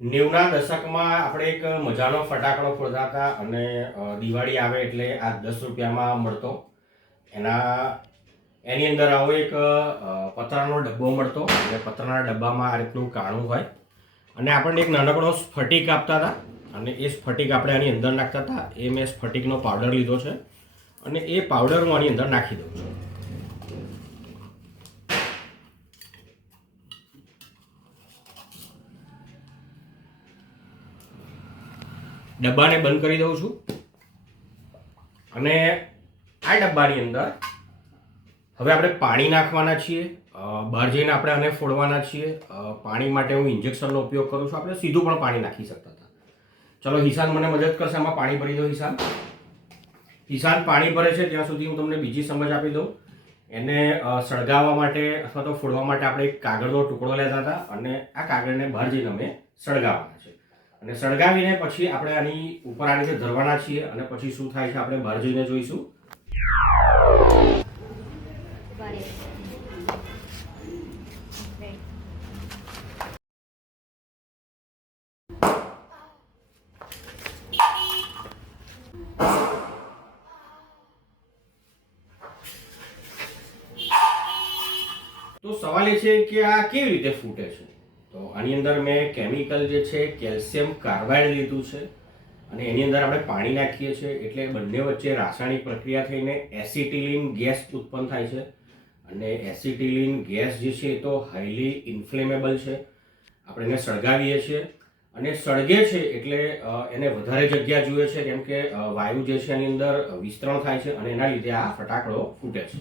નેવના દશકમાં આપણે એક મજાનો ફટાકડો ફોડતા અને દિવાળી આવે એટલે આ દસ રૂપિયામાં મળતો. એના, એની અંદર આવો એક પતરાનો ડબ્બો મળતો. અને પતરાના ડબ્બામાં આ રીતનું કાણું હોય. અને આપણને એક નાનકડો સ્ફટિક આપતા હતા. અને એ સ્ફટિક આપણે આની અંદર નાખતા હતા. એ મેં સ્ફટિકનો પાવડર લીધો છે. અને એ પાવડર હું આની અંદર નાખી દઉં છું. ડબ્બાને બંધ કરી દઉં છું. અને આ ડબ્બાની અંદર હવે આપણે પાણી નાખવાના છીએ બહાર જઈને આપણે આને ફોડવાના છીએ પાણી માટે હું ઇન્જેક્શનનો ઉપયોગ કરું છું. આપણે સીધું પણ પાણી નાખી શકતા હતા. ચલો, હિસાન મને મદદ કરશે. આમાં પાણી ભરી દો, હિસાન. હિસાન, પાણી ભરે છે, ત્યાં સુધી હું તમને બીજી સમજ આપી દઉં. એને સળગાવવા માટે અથવા તો ફોડવા માટે આપણે એક કાગળનો ટુકડો લેતા હતા અને આ કાગળને બહાર જઈને અમે સળગાવવાના છે અને સળગાવીને પછી આપણે આની ઉપર આ રીતે ધરવાના છીએ અને પછી શું થાય છે આપણે બહાર જઈને જોઈશું. તો સવાલ એ છે કે આ કેવી રીતે ફૂટે છે તો આની અંદર મેં કેમિકલ જે છે, કેલ્શિયમ કાર્બાઇડ લીધું છે અને એની અંદર આપણે પાણી નાખીએ છીએ. એટલે બંને વચ્ચે રાસાયણિક પ્રક્રિયા થઈને એસિટિલિન ગેસ ઉત્પન્ન થાય છે. અને એસિટિલિન ગેસ જે છે, એ તો હાઈલી ઇન્ફ્લેમેબલ છે. આપણે એને સળગાવીએ છીએ. અને સળગે છે એટલે એને વધારે જગ્યા જોઈએ છે. કેમ કે વાયુ જે છે, એની અંદર વિસ્તરણ થાય છે અને એના લીધે આ ફટાકડો ફૂટે છે.